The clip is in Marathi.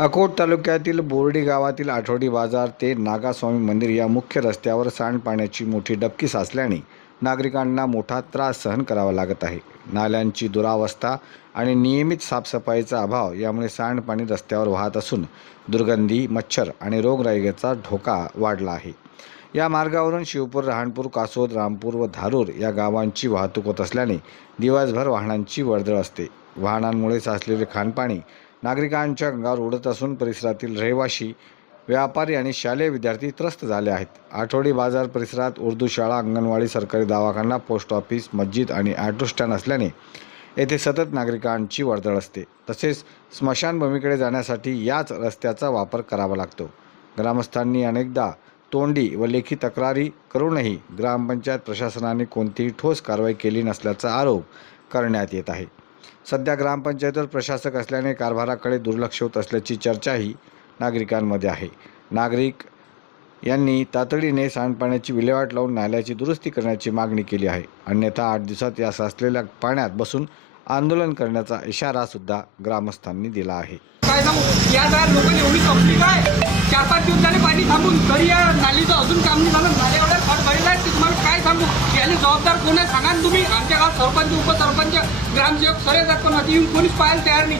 अकोट तालुक्यातील बोर्डी गावातील आठवडी बाजार ते नागास्वामी मंदिर या मुख्य रस्त्यावर सांडपाण्याची मोठी डबकी साचल्याने नागरिकांना मोठा त्रास सहन करावा लागत आहे। नाल्यांची दुरावस्था आणि नियमित साफसफाईचा अभाव यामुळे सांडपाणी रस्त्यावर वाहत असून दुर्गंधी, मच्छर आणि रोगराईचा धोका वाढला आहे। या मार्गावरून शिवपूर, रहाणपूर, कासोद, रामपूर व धारूर या गावांची वाहतूक होत असल्याने दिवसभर वाहनांची वर्दळ असते। वाहनांमुळे साचलेले खाणपाणी नागरिकांच्या अंगावर उडत असून परिसरातील रहिवासी, व्यापारी आणि शालेय विद्यार्थी त्रस्त झाले आहेत। आठवडी बाजार परिसरात उर्दू शाळा, अंगणवाडी, सरकारी दवाखाना, पोस्ट ऑफिस, मस्जिद आणि ऑटो स्टँड असल्याने येथे सतत नागरिकांची वर्दळ असते। तसेच स्मशानभूमीकडे जाण्यासाठी याच रस्त्याचा वापर करावा लागतो। ग्रामस्थांनी अनेकदा तोंडी व लेखी तक्रारी करूनही ग्रामपंचायत प्रशासनाने कोणतीही ठोस कारवाई केली नसल्याचा आरोप करण्यात येत आहे। सध्या ग्रामपंचायतीवर प्रशासक असल्याने कारभाराकडे दुर्लक्ष होत असल्याची चर्चाही नागरिकांमध्ये आहे। नागरिक यांनी तातडीने सांडपाण्याची विल्हेवाट लावून नाल्याची दुरुस्ती करण्याची मागणी केली आहे। अन्यथा 8 दिवसात या साचलेल्या पाण्यात बसून आंदोलन करण्याचा इशारा सुद्धा ग्रामस्थांनी दिला आहे। काय सांगू, या जरा लोकांनी एवढी कंपनी काय 4-5 दिवस झाले पाणी थांबून, तरी या नालीचं अजून काम नाही झालं। नाले एवढ्या फट भरले आहेत की तुम्हाला काय सांगू, याने जबाबदार कोण आहे सांगा ना तुम्ही। आमच्या गावात सरपंच, उपसरपंच, ग्रामसेवक सगळे जात, पण येऊन कोणीच पाहायला तयार नाही।